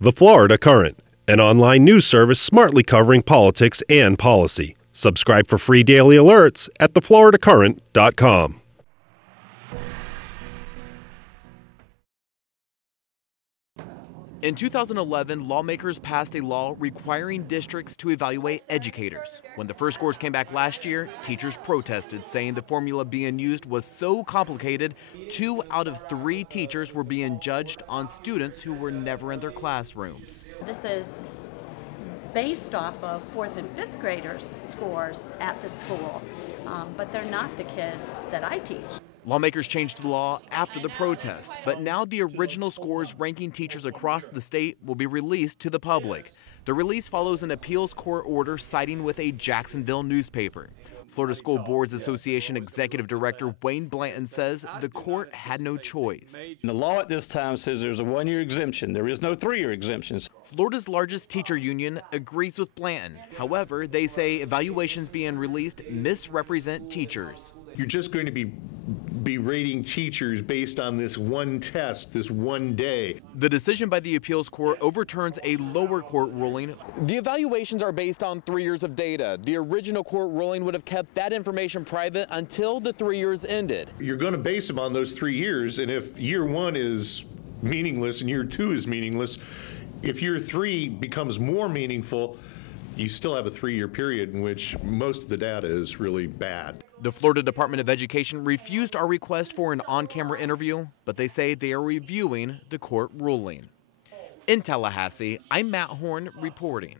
The Florida Current, an online news service smartly covering politics and policy. Subscribe for free daily alerts at thefloridacurrent.com. In 2011, lawmakers passed a law requiring districts to evaluate educators. When the first scores came back last year, teachers protested, saying the formula being used was so complicated, 2 out of 3 teachers were being judged on students who were never in their classrooms. This is based off of 4th and 5th graders' scores at the school, but they're not the kids that I teach. Lawmakers changed the law after the protest, but now the original scores ranking teachers across the state will be released to the public. The release follows an appeals court order siding with a Jacksonville newspaper. Florida School Boards Association Executive Director Wayne Blanton says the court had no choice. The law at this time says there's a 1-year exemption. There is no 3-year exemptions. Florida's largest teacher union agrees with Blanton. However, they say evaluations being released misrepresent teachers. You're just going to be rating teachers based on this one test, this one day. The decision by the appeals court overturns a lower court ruling. The evaluations are based on 3 years of data. The original court ruling would have kept that information private until the 3 years ended. You're going to base them on those 3 years, and if year 1 is meaningless and year 2 is meaningless, if year 3 becomes more meaningful, you still have a 3-year period in which most of the data is really bad. The Florida Department of Education refused our request for an on-camera interview, but they say they are reviewing the court ruling. In Tallahassee, I'm Matt Horn reporting.